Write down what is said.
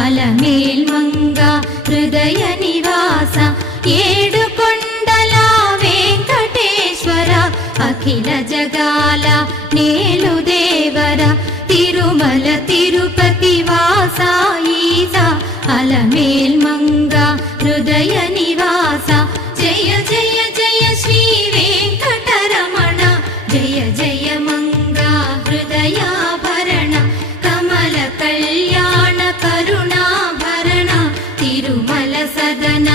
అలమేల్మంగ హృదయ నివాస ఏడుకొండల వెంకటేశ్వర అఖిల జగాల నేలు దేవర తిరుమల తిరుపతి వాస ఈస అలమేల్మంగ హృదయ నివాస జయ జయ జయ శ్రీ వెంకటరమణ జయ జయ మంగ హృదయాభరణ కమల కళ్యాణ కరుణాభరణ తిరుమల సదన